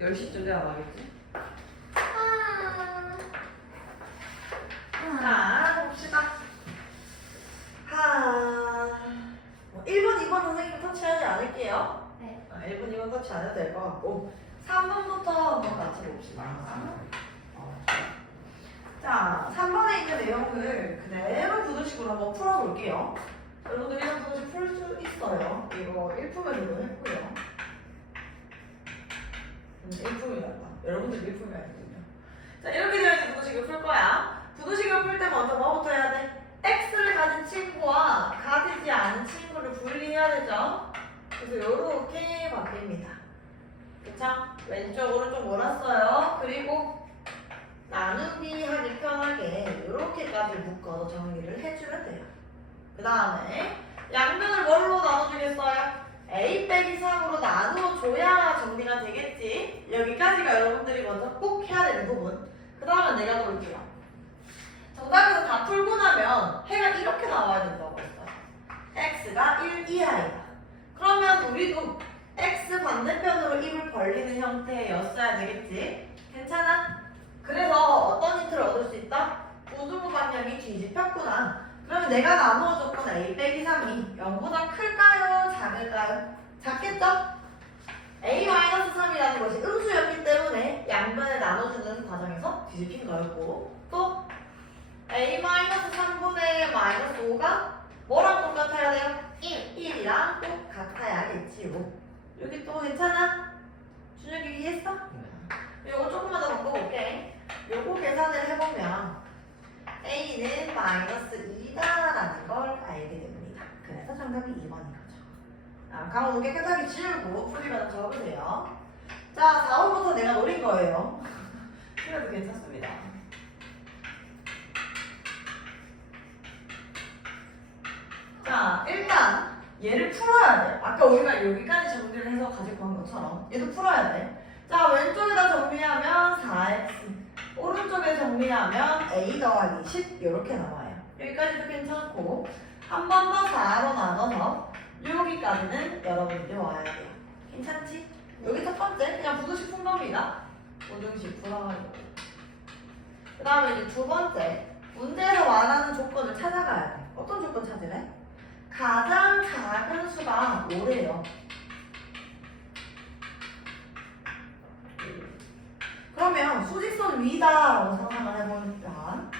10시쯤 돼야 말겠지? 자, 봅시다. 1번, 2번 선생님 터치하지 않을게요. 네. 1번, 2번 터치 안 해도 될 것 같고 3번부터 한번 같이 봅시다. 자, 3번에 있는 내용을 그대로 부등식으로 한번 풀어볼게요. 여러분들 이런 부등식 풀 수 있어요. 이거 1품에서도 했고요. 1품이란다. 여러분들 1품이 아니군요. 자, 이렇게 되어 있는 부등식을 풀 거야. 부등식을 풀 때 먼저 뭐부터 해야 돼? x를 가진 친구와 가지지 않은 친구를 분리해야 되죠. 그래서 이렇게 바뀝니다. 그쵸? 왼쪽 오른쪽 몰았어요. 그리고 나누기 하기 편하게 이렇게까지 묶어서 정리를 해주면 돼요. 그 다음에 양면을 뭘로 나눠주겠어요? a 빼기 3으로 나누어줘야 정리가 되겠지. 여기까지가 여러분들이 먼저 꼭 해야 되는 부분. 그 다음에 내가 볼게요. 정답에서 다 풀고 나면 해가 이렇게 나와야 된다고 했어요. x가 1 이하이다. 그러면 우리도 x 반대편으로 입을 벌리는 형태였어야 되겠지. 괜찮아? 그래서 어떤 힌트를 얻을 수 있다? 우주부 방향이 뒤집혔구나. 그러면 내가 나누어줬던 a 빼기 3이 0보다 클까요? 작을까요? 작겠죠? a-3이라는 것이 음수였기 때문에 양변을 나눠주는 과정에서 뒤집힌 거였고, 또 a-3분의 -5가 뭐랑 똑같아야 돼요? 1이랑 똑같아야겠지요. 여기 또 괜찮아? 준혁이 이해했어? 요거 조금만 더 바꿔볼게. 요거 계산을 해보면 a는 -2다라는 걸 알게 됩니다. 그래서 정답이 2번인 거죠. 강호도 깨끗하게 지우고 풀이만 적으세요. 자, 4번부터 내가 노린 거예요. 그래도 괜찮습니다. 자, 일단 얘를 풀어야 돼. 아까 우리가 여기까지 정리를 해서 가지고 간 것처럼 얘도 풀어야 돼. 자, 왼쪽에다 정리하면 4x, 오른쪽에 정리하면 a 더하기 10 이렇게 나와요. 여기까지도 괜찮고 한 번 더 4로 나눠서 여기까지는 여러분들이 와야 돼요. 괜찮지? 여기 첫 번째 그냥 부등식 푼 겁니다. 부등식 풀어가지고. 그 다음에 이제 두 번째 문제에서 말하는 조건을 찾아가야 돼. 어떤 조건 찾으래? 가장 작은 수가 5래요. 그러면 수직선 위다라고 상상을 해보니까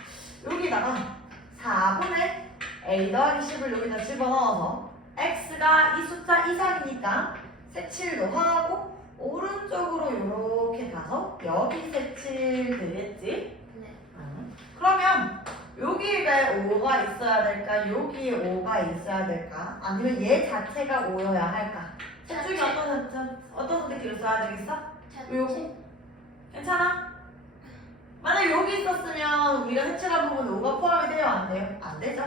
여기다가 4분의 a 더하기 10을 여기다 집어넣어서 x가 이 숫자 이상이니까 색칠도 하고 오른쪽으로 이렇게 가서 여기 색칠 되겠지? 네. 그러면 여기에 5가 있어야 될까? 여기에 5가 있어야 될까? 아니면 얘 자체가 5여야 할까? 셋 중에 어떤 선택지를 써야 되겠어? 요거? 괜찮아? 만약에 여기 있었으면 우리가 색칠한 부분에 5가 포함이 돼요? 안 돼요? 안 되죠?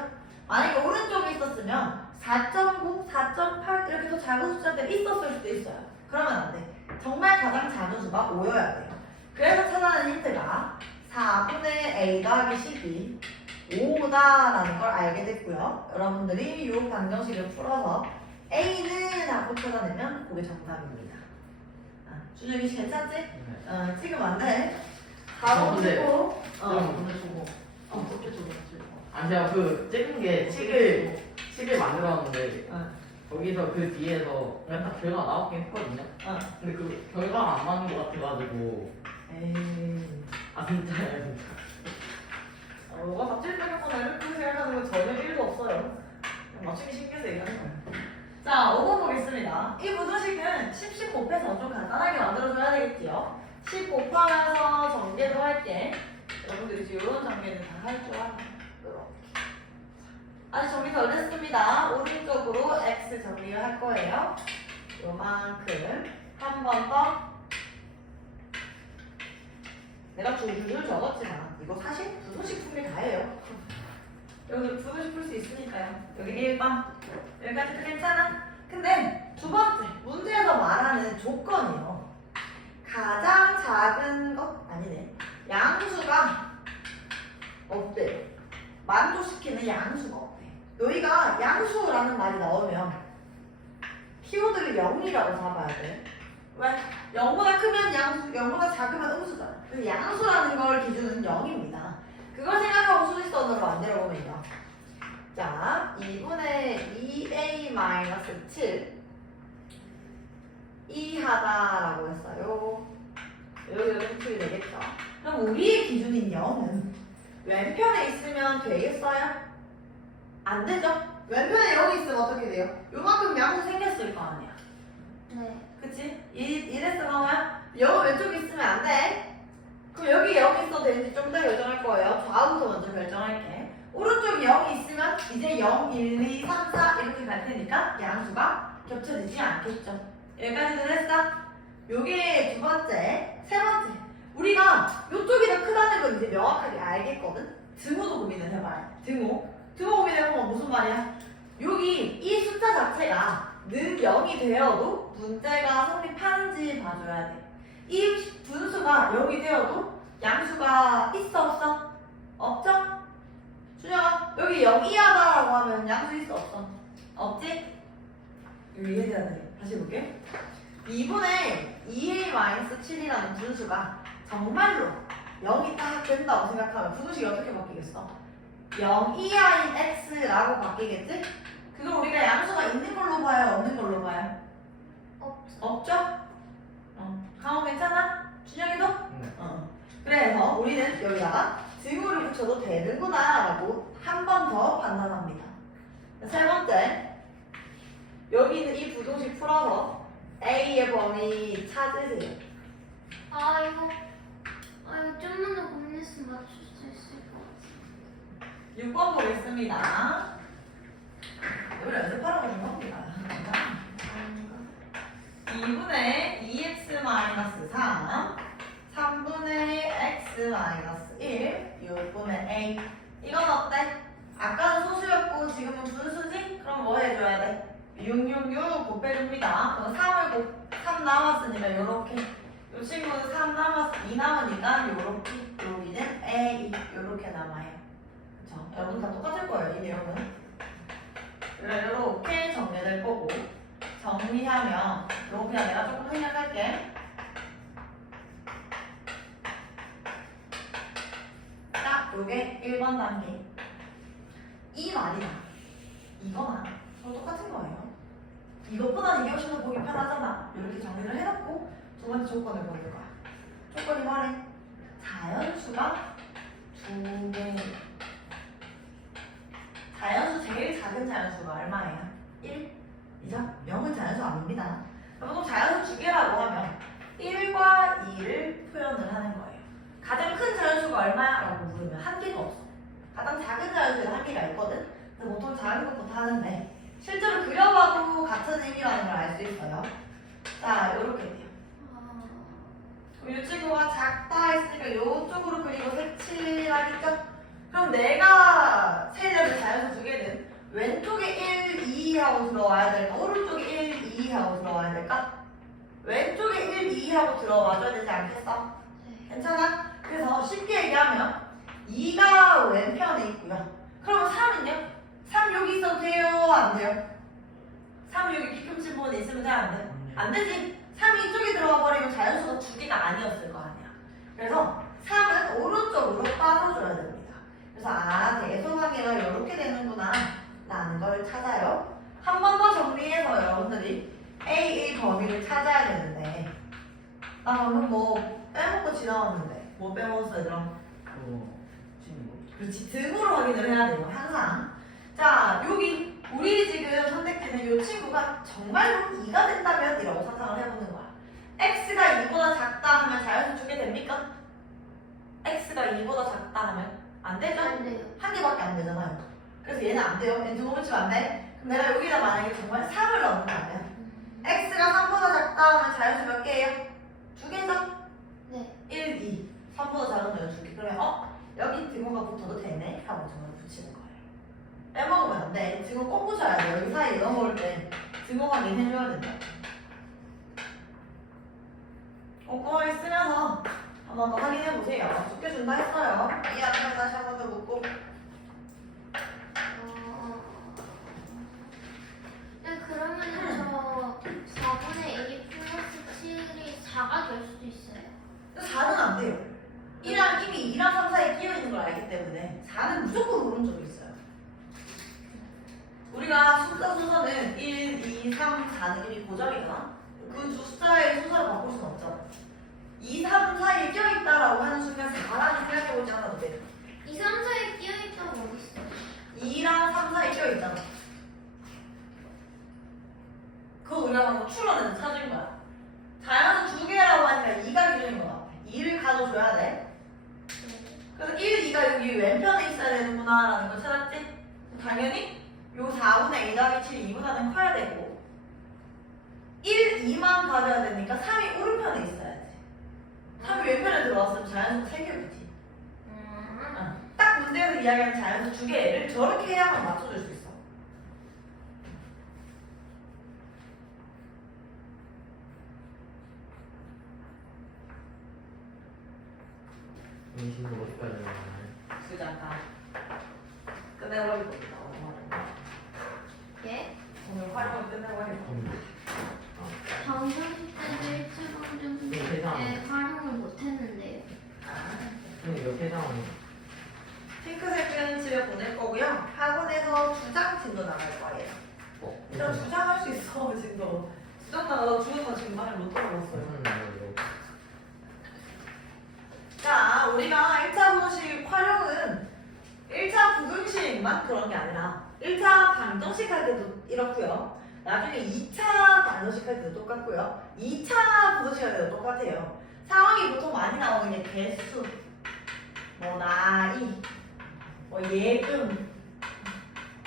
만약에 오른쪽에 있었으면 4.9, 4.8 이렇게 더 작은 숫자들이 있었을 수도 있어요. 그러면 안 돼. 정말 가장 작은 수가 5여야 돼요. 그래서 찾아낸 힌트가 4분의 a 더하기 10이 5다라는 걸 알게 됐고요. 여러분들이 이 방정식을 풀어서 a는 하고 찾아내면 그게 정답입니다. 준혁이 씨 괜찮지? 지금 안 돼. 바로 치고 아니 제가 그 찍은 게 책을 만들었는데 거기서 그 뒤에서 그냥 딱 결과가 나오긴 했거든요. 근데 그 결과가 안 맞는 것 같아가지고 에이. 아 진짜요 진짜. 너가 갑자기 생각하거나 이렇게 생각하는 건 전혀 1도 없어요. 그냥 맞추기 신기해서 얘기하는 거예요. 자, 5번 보겠습니다. 이 부등식은 10 곱해서 좀 간단하게 만들어줘야 되겠지요. 10 곱하면서 전개도 할게. 여러분들이 지금 이런 전개는 다 할 줄 알아. 이렇게. 아직 정리 덜 됐습니다. 오른쪽으로 x 정리를 할 거예요. 요만큼. 한 번 더. 내가 줄줄 적었지만 이거 사실 부등식 풀이 다예요. 여기도 부등식 풀 수 있으니까요. 여기 1번. 여기까지도 괜찮아? 근데 두 번째 문제에서 말하는 조건이요. 가장 작은 것 아니네. 양수가 없대. 만족시키는 양수가 없대. 너희가 양수라는 말이 나오면 키워드를 0이라고 잡아야 돼. 왜? 0보다 크면 양수, 0보다 작으면 음수잖아. 그래서 양수라는 걸 기준은 0입니다. 그걸 생각하고 수직선으로 만들어 보면 돼요. 자, 2분의 2a-7 이하다라고 했어요. 여기 수축이 되겠죠. 그럼 우리의 기준인 0은 왼편에 있으면 되겠어요? 안 되죠? 왼편에 0이 있으면 어떻게 돼요? 요만큼 양수 생겼을 거 아니야. 네. 그치? 이랬어, 가면 0은 왼쪽에 있으면 안 돼. 그럼 여기 0이 있어도 되는지 좀 더 결정할 거예요. 좌우부터 먼저 결정할게. 오른쪽에 0이 있으면 이제 0, 1, 2, 3, 4 이렇게 갈 테니까 양수가 겹쳐지지 않겠죠. 여기까지도 됐어? 요게 두 번째, 세 번째. 우리가 요쪽이 더 크다는 건 이제 명확하게 알겠거든? 등호도 고민을 해봐요. 등호. 등호 고민해보면 무슨 말이야? 여기 이 숫자 자체가 는 0이 되어도 문제가 성립하는지 봐줘야 돼. 이 분수가 0이 되어도 양수가 있어 없어? 없죠? 준영아 여기 0 이하다라고 하면 양수 있어 없어? 없지? 이거 이해돼야 돼. 다시 볼게. 2분의 2a-7이라는 분수가 정말로 0이 딱 된다고 생각하면 분수식이 어떻게 바뀌겠어? 0 이하인 x라고 바뀌겠지? 그걸 우리가 양수가 있는 걸로 봐요? 없는 걸로 봐요? 없죠? 강호 괜찮아? 준영이도? 네. 그래서 우리는 여기다가 등호를 붙여도 되는구나 라고 한 번 더 판단합니다. 세 번째, 여기 있는 이 부동식 풀어서 A의 범위 찾으세요. 이거 좀만 더 고민했으면 맞출 수 있을 것 같아. 6번 보겠습니다. 우리 연습하라고 준 겁니다. 2분의 2x-3 3분의 x-1 6분의 a. 이건 어때? 아까는 소수였고 지금은 분수지? 그럼 뭐 해줘야 돼? 666 곱해줍니다. 그럼 3 남았으니까 요렇게 요 친구는 3 남았 2 남으니까 요렇게 여기는 a 요렇게 남아요. 그쵸? 여러분 다 똑같을 거예요 이 내용은. 이렇게 정리될 거고 정리하면 이거 그냥 내가 조금 생략할게. 딱 요게 1번 단계. 이 말이나 이거나 서로 똑같은 거예요. 이것보다 이게 훨씬 더 보기 편하잖아. 이렇게 정리를 해놓고 두 번째 조건을 보는 거야. 조건이 뭐래? 자연수가 2개. 자연수 제일 작은 자연수가 얼마예요? 1. 이죠? 0은 자연수 아닙니다. 보통 자연수 2개라고 하면 1과 2를 표현을 하는 거예요. 가장 큰 자연수가 얼마야? 라고 물으면 한 개가 없어. 가장 작은 자연수에는 한 개가 있거든? 근데 보통 작은 것부터 하는데 실제로 그려봐도 같은 의미라는 걸 알 수 있어요. 자, 요렇게 돼요. 그럼 이 친구가 작다 했으니까 이쪽으로 그리고 색칠하겠죠? 그럼 내가 세려는 자연수 2개는 왼쪽에 1, 2 하고 들어와야 될까? 오른쪽에 1, 2 하고 들어와야 될까? 왼쪽에 1, 2 하고 들어와줘야 되지 않겠어? 괜찮아? 그래서 쉽게 얘기하면 2가 왼편에 있고요. 그러면 3은요? 3 여기 있어도 돼요? 안 돼요? 3 여기 뒤꿈치 부분에 있으면 돼? 안 돼? 안 되지? 3이 이쪽에 들어가 버리면 자연수가 2개가 아니었을 거 아니야. 그래서 3은 오른쪽으로 빠져줘야 됩니다. 그래서 대소관계가 이렇게 되는구나 라는 걸 찾아요. 한 번 더 정리해서 여러분들이 A의 범위를 찾아야 되는데 나 방금 뭐 빼먹고 지나왔는데 뭐 빼먹었어 얘들아? 친구. 그렇지, 등으로 확인을 해야 되고 항상. 자, 여기 우리 지금 선택되는 이 친구가 정말로 2가 된다면 이라고 상상을 해보는 거야. x가 2보다 작다 하면 자연수 2개 됩니까? x가 2보다 작다 하면 안 되죠? 안 돼요. 한 개밖에 안 되잖아요. 그래서 얘는 안 돼요. 얘는 등호 붙이면 안 돼. 그럼 내가 여기다 만약에 정말 3을 넣는다면 x가 3보다 작다 하면 자연수 몇 개예요? 2개죠? 네. 1, 2. 3보다 작은 거 2개. 그러면 여기 등호가 붙어도 되네 하고 등호를 붙이는 거예요. 빼먹으면 안 돼. 등호 꼭 붙여야 돼. 여기 사이에 넘어올 때 등호 확인해줘야 된다. 꼼꼼하게 쓰면서 한번 더 확인해보세요. 숙제준다 했어요. 이해하면 다시 한 번 더 묻고. 네, 그러면은 저 4분의 1 플러스 7이 4가 얼마라는 걸 찾았지? 당연히 요 4분의 2 더하기 7이 2보다는 커야 되고 1, 2만 가져야 되니까 3이 오른편에 있어야지. 3이 왼편에 들어왔으면 자연수 3개겠지. 딱 문제에서 이야기하는 자연수 2개를 저렇게 해야만 맞춰줄 수 있어. 신도 어디까지 나가나요? 수작가 끝내버릴 겁니다. 예? 오늘 활용을 끝내버릴 겁니다. 정규식 때도 1차범 네, 계산. 정도에 활용을 못했는데요. 근데 몇 회장 핑크색은 집에 보낼 거고요. 학원에서 2장 진도 나갈 거예요. 저 2장 할 수 있어, 진도. 2장 나가서 죽어서 지금 말을 못 들어봤어요. 자, 우리가 1차 부등식 활용은 1차 부등식만 그런 게 아니라 1차 방정식 할 때도 이렇고요. 나중에 2차 방정식 할 때도 똑같고요. 2차 부등식 할 때도 똑같아요. 상황이 보통 많이 나오는 게 개수, 뭐 나이, 뭐 예금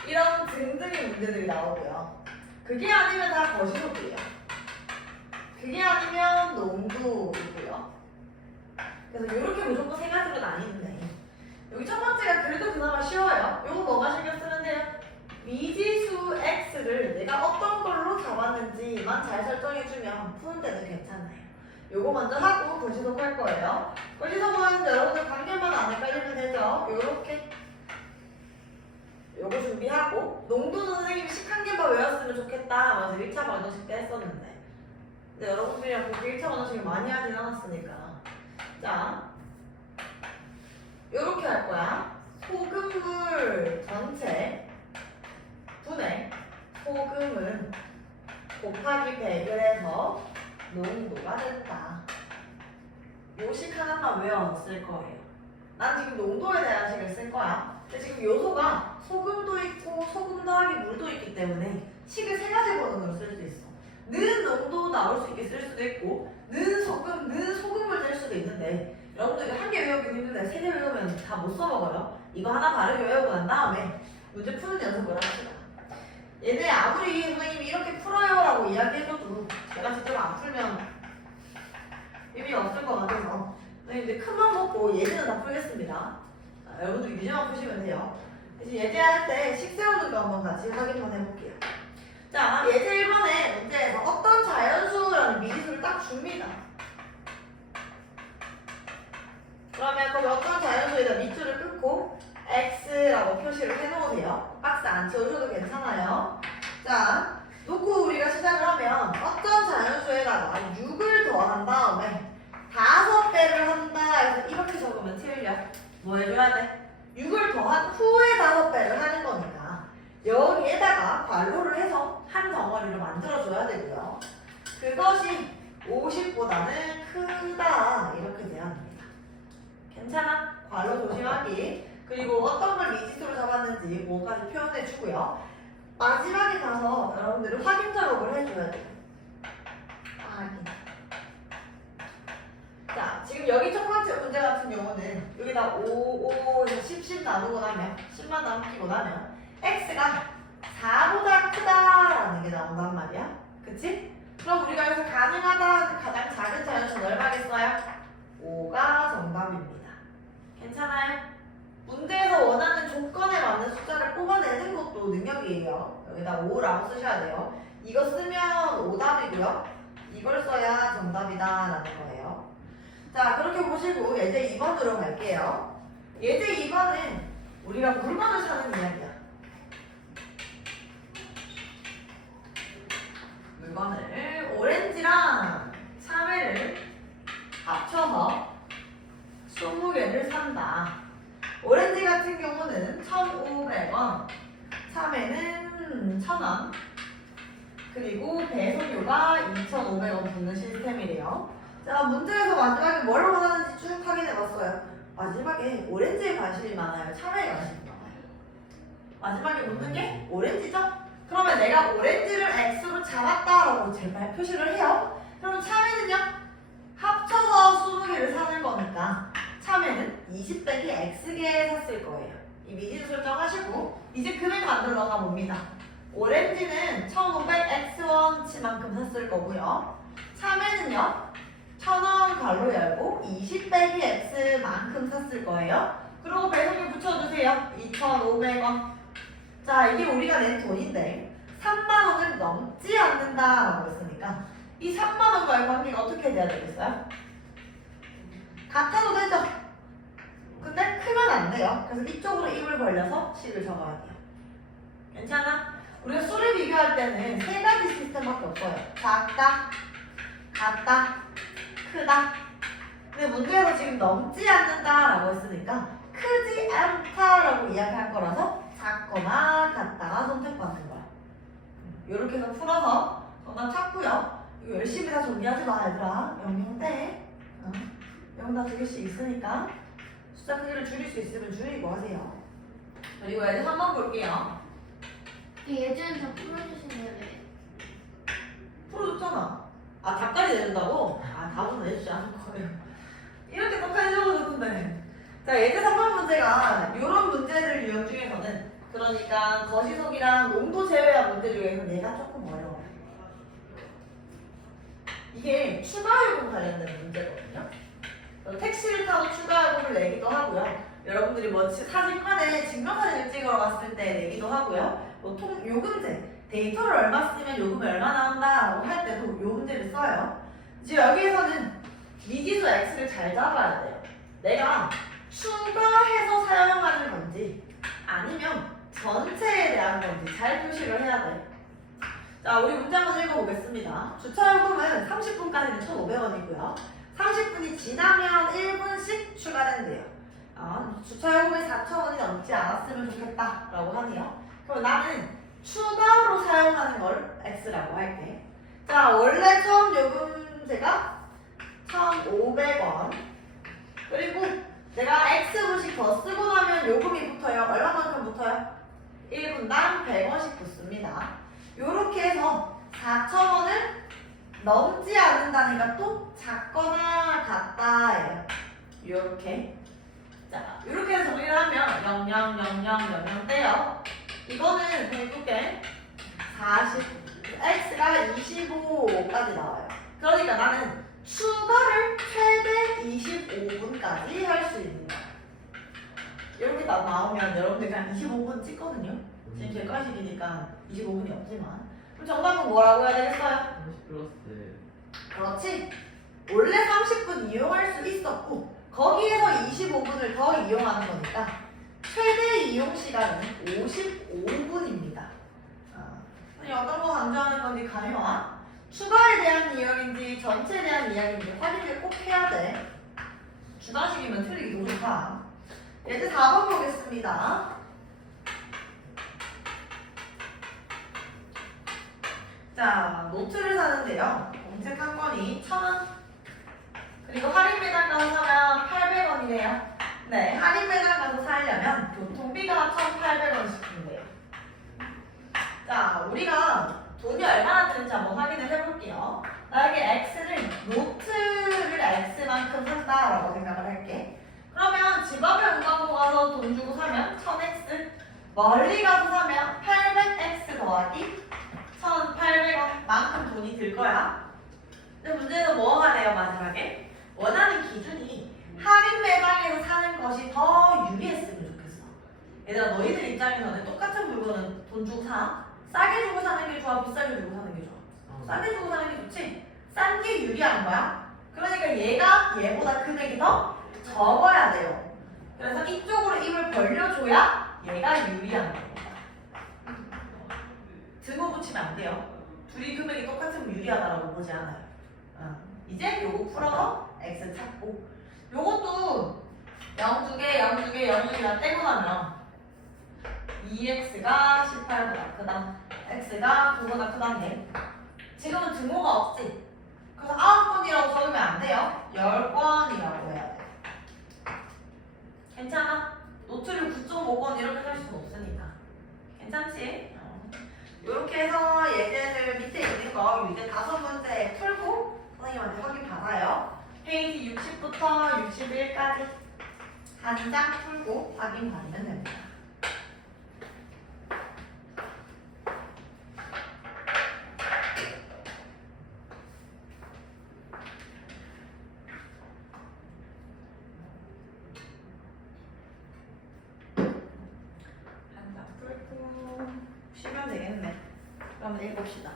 이런 등등의 문제들이 나오고요. 그게 아니면 다 거시속이에요. 그게 아니면 농도이고요. 그래서 이렇게 무조건 세 가지로 나뉘는데 여기 첫 번째가 그래도 그나마 쉬워요. 요거 뭐가 신경 쓰는데요? 미지수 x를 내가 어떤 걸로 잡았는지만 잘 설정해주면 푸는 데는 괜찮아요. 요거 먼저 하고 거시속 할 거예요. 거시속은 여러분들 관계만 안 헷갈리면 되죠. 요렇게 요거 준비하고 농도는 선생님이 11개만 외웠으면 좋겠다. 맞아 1차 방정식 때 했었는데 근데 여러분들이랑 그렇게 1차 방정식을 많이 하진 않았으니까 자 요렇게 할 거야. 소금물 전체 분의 소금은 곱하기 100을 해서 농도가 된다. 요식 하나만 외워놨을 거예요. 난 지금 농도에 대한 식을 쓸 거야. 근데 지금 요소가 소금도 있고 소금 더하기 물도 있기 때문에 식을 세 가지 버전으로 쓸 수 있어. 는 농도 나올 수 있게 쓸 수도 있고 는 소금, 는 소금물 될 수도 있는데 여러분들 한 개 외우기 힘든데 3개 외우면 다 못 써먹어요. 이거 하나 바르게 외우고 난 다음에 문제 푸는 연습을 합시다. 얘네 아무리 선생님이 이렇게 풀어요라고 이야기해줘도 제가 직접 안 풀면 의미가 없을 것 같아서 선생님들 큰맘 먹고 예제는 다 풀겠습니다. 자, 여러분들 미제만 푸시면 돼요. 이제 예제할 때 식 세우는 거 한번 같이 확인만 해볼게요. 자, 예제 1번에 문제에서 어떤 자연수라는 미지수를 딱 줍니다. 그러면 거기 어떤 자연수에다 밑줄을 끊고 x라고 표시를 해놓으세요. 박스 안 채우셔도 괜찮아요. 자, 놓고 우리가 시작을 하면 어떤 자연수에다가 6을 더한 다음에 5배를 한다 해서 이렇게 적으면 틀려. 뭐 해줘야 돼? 6을 더한 후에 5배를 하는 거니까 여기에다가 괄호를 해서 한 덩어리를 만들어줘야 되고요. 그것이 50보다는 크다 이렇게 돼야 합니다. 괜찮아? 괄호 조심하기. 그리고 어떤 걸 미지수로 잡았는지 그거까지 표현해주고요. 마지막에 가서 여러분들은 확인 작업을 해줘야 돼요. 확인. 자, 지금 여기 첫 번째 문제 같은 경우는 여기다 5, 5에서 10 나누고 나면 10만 남기고 나면 x가 4보다 크다라는 게 나온단 말이야. 그치? 그럼 우리가 여기서 가능하다 가장 작은 자연수는 얼마겠어요? 5가 정답입니다. 괜찮아요? 문제에서 원하는 조건에 맞는 숫자를 뽑아내는 것도 능력이에요. 여기다 5라고 쓰셔야 돼요. 이거 쓰면 오답이고요. 이걸 써야 정답이다 라는 거예요. 자, 그렇게 보시고 예제 2번으로 갈게요. 예제 2번은 우리가 물건을 사는 이야기야. 물건을 오렌지랑 참외를 합쳐서 20개를 산다. 오렌지 같은 경우는 1,500원, 참외는 1,000원, 그리고 배송료가 2,500원 붙는 시스템이래요. 자, 문제에서 마지막에 뭘 원하는지 쭉 확인해봤어요. 마지막에 오렌지에 관심이 많아요? 참외에 관심이 많아요? 마지막에 묻는 게 오렌지죠? 그러면 내가 오렌지를 X로 잡았다라고 제발 표시를 해요. 그럼 참외는요? 합쳐서 20개를 사는 거니까 참외는 20 빼기 X개 샀을 거예요. 이 미지수 설정하시고 이제 금액 만들어 나가 봅니다. 오렌지는 1500x1치만큼 샀을 거고요. 참외는요 1000원 괄호 열고 20 빼기 x만큼 샀을 거예요. 그리고 배송비 붙여주세요. 2,500원. 자, 이게 우리가 낸 돈인데 3만 원을 넘지 않는다라고 했으니까 이 3만 원과의 관계가 어떻게 돼야 되겠어요? 같아도 되죠? 근데 크면 안 돼요. 그래서 이쪽으로 입을 벌려서 식을 적어야 돼요. 괜찮아? 우리가 수를 비교할 때는 세 가지 시스템밖에 없어요. 작다, 같다, 크다. 근데 문제에서 지금 넘지 않는다라고 했으니까 크지 않다라고 이야기할 거라서 작거나 같다가 선택받는 거야. 이렇게 해서 풀어서 정답 찾고요. 이거 열심히 다 정리하지 마 얘들아. 영영 떼. 영다 2개씩 있으니까 숫자 크기를 줄일 수 있으면 줄이고 하세요. 그리고 얘들 한번 볼게요. 예전에 다 풀어주시는데 풀어줬잖아. 아, 답까지 내준다고? 아, 답은 내주지 않을 거예요. 이렇게 똑같이 적어줬는데. 자, 예제 3번 문제가 이런 문제들 유형 중에서는 그러니까 거시속이랑 농도 제외한 문제 중에서 얘가 조금 어려워요. 이게 추가 요금 관련된 문제거든요. 택시를 타고 추가 요금을 내기도 하고요. 여러분들이 뭐 사진관에 증명사진을 찍으러 갔을 때 내기도 하고요. 뭐 요금제, 데이터를 얼마 쓰면 요금이 얼마 나온다라고 할 때도 요 문제를 써요. 이제 여기에서는 미지수 x를 잘 잡아야 돼요. 내가 추가해서 사용하는 건지 아니면 전체에 대한 건지 잘 표시를 해야 돼. 자, 우리 문제 한번 읽어보겠습니다. 주차요금은 30분까지는 1,500원이고요. 30분이 지나면 1분씩 추가된대요. 주차요금이 4,000원이 넘지 않았으면 좋겠다라고 하네요. 그럼 나는 추가로 사용하는 걸 X라고 할게. 자, 원래 처음 요금제가 1,500원. 그리고 내가 X분씩 더 쓰고 나면 요금이 붙어요. 얼마만큼 붙어요? 1분당 100원씩 붙습니다. 요렇게 해서 4,000원을 넘지 않는다니까 또 작거나 같다예요. 요렇게. 자, 요렇게 해서 정리를 하면 000000 떼요. 이거는 결국에 40, x가 25까지 나와요. 그러니까 나는 추가를 최대 25분까지 할 수 있는 거야. 이렇게 나오면 여러분들 그냥 25분 찍거든요. 지금 객관식이니까 25분이 없지만. 그럼 정답은 뭐라고 해야 되겠어요? 30 플러스 그렇지. 원래 30분 이용할 수 있었고 거기에서 25분을 더 이용하는 거니까 최대 이용 시간은 55분입니다. 어떤 거 강조하는 건지 감이 와? 추가에 대한 이야기인지 전체에 대한 이야기인지 확인을 꼭 해야 돼. 주관식이면 틀리기도 좋다. 이제 4번 보겠습니다. 자, 노트를 사는데요. 공책 한 권이 1,000원. 그리고 할인 매장 가서 사면 800원이래요. 네, 할인 매장 가서 사려면 교통비가 1,800원씩 든대요. 자, 우리가 돈이 얼마나 드는지 한번 확인을 해볼게요. 나에게 X를, 노트를 X만큼 산다라고 생각을 할게. 그러면 집 앞에 문방구 가서 돈 주고 사면 1000X, 멀리 가서 사면 800X 더하기 1,800원만큼 돈이 들 거야. 근데 문제는 뭐가 돼요, 마지막에? 원하는 기준이 할인 매장에서 사는 것이 더 유리했으면 좋겠어. 얘들아, 너희들 입장에서는 똑같은 물건은 돈 주고 사? 싸게 주고 사는 게 좋아? 비싸게 주고 사는 게 좋아? 싸게 주고 사는 게 좋지? 싼 게 유리한 거야. 그러니까 얘가 얘보다 금액이 더 적어야 돼요. 그래서 이쪽으로 입을 벌려줘야 얘가 유리한 거야. 등호 붙이면 안 돼요. 둘이 금액이 똑같으면 유리하다라고 보지 않아요. 이제 요거 풀어서 x 찾고 요것도 0 두 개, 0 두 개, 0 두 개가 떼고 나면 2x가 18보다 크다. x가 9보다 크다인데 지금은 등호가 없지. 그래서 9건이라고 적으면 안 돼요. 10건이라고 해야 돼. 괜찮아? 노트를 9.5건 이렇게 할 수는 없으니까. 괜찮지? 이렇게 해서 예제들 밑에 있는 거 유제 5문제 풀고 선생님한테 확인 받아요. 페이지 60부터 61까지 한 장 풀고 확인 받으면 됩니다. 한번 읽어봅시다.